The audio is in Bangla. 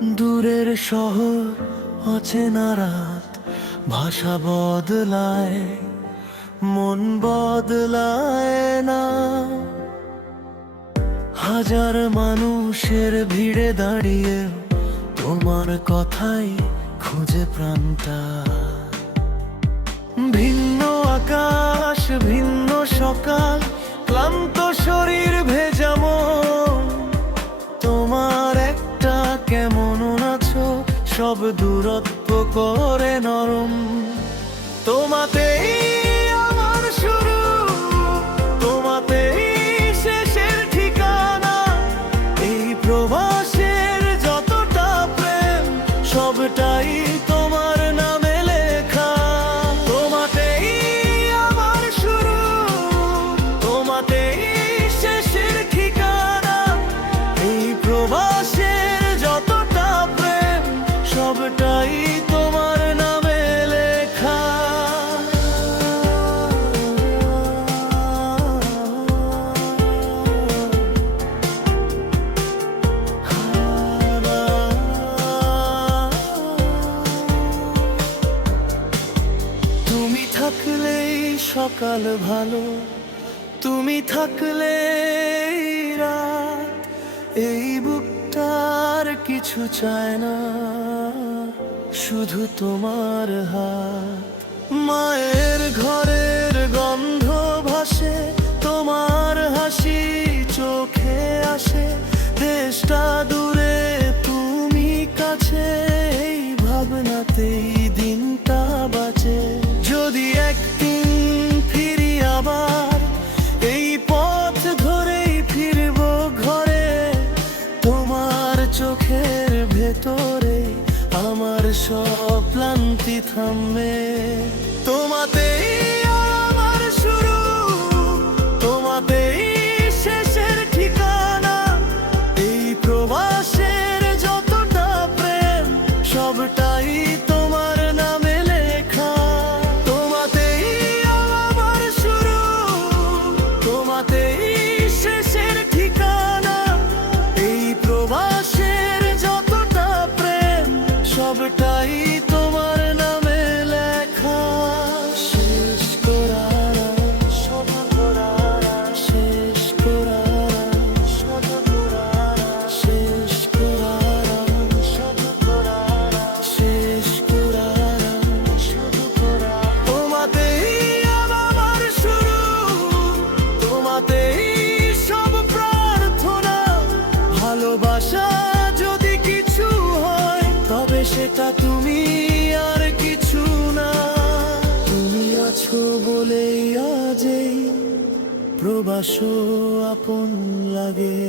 দূরের শহর, অচেনা রাত, ভাষা বদলায়, মন বদলায় না। হাজার মানুষের ভিড়ে দাঁড়িয়ে তোমার কথাই খুঁজে প্রাণটা। ভিন্ন আকাশ, ভিন্ন সকাল, ক্লান্ত শরীর ভেজা মন, তোমার একটা কেমন আছো সব দূরত্ব করে নরম। তোমাতেই আমার শুরু, তোমাতেই শেষের ঠিকানা। এই প্রবাসের যতটা প্রেম সবটাই তোমার নামে লেখা। তোমাতেই আমার শুরু, তোমাতেই শেষের ঠিকানা। এই প্রবাসের যতটা প্রেম সবটাই তোমার নামে লেখা। তুমি থাকলেই সকাল ভালো, তুমি থাকলেই রাত। এই বুকটার কিছু চায় না, শুধু তোমার হাত। মায়ের ঘরের গন্ধ ভাসে, তোমার হাসি চোখে আসে। দেশটা দূরে তুমি কাছে, এই ভাবনাতেই দিনটা বাঁচে। যদি একদিন ফিরি আবার এই পথ ধরেই ফিরবো ঘরে, তোমার চোখের ভেতরে আমার সব ক্লান্তি থামবে। তোমাতেই আমার শুরু, তোমাতেই শেষের ঠিকানা। এই প্রবাসের যতটা প্রেম সবটাই তোমার নামে লেখা। তোমাতেই আমার শুরু, তোমাতেই শেষের ঠিকানা। এই প্রবাসের যতটা প্রেম সবটাই তোমার নামে লেখা। শেষ করারা, শোভা করারা, শেষ করারা, শোভা করারা, শেষ করারা, শোভা করারা, শেষ করারা, শোভা করারা। তোমাতেই আমার শুরু, তোমাতেই সব প্রার্থনা। ভালোবাসা যদি কিছু হয় তবে সেটা তুমি আর কিছু না। তুমি আছো বলেই আজ এই প্রবাসও আপন লাগে।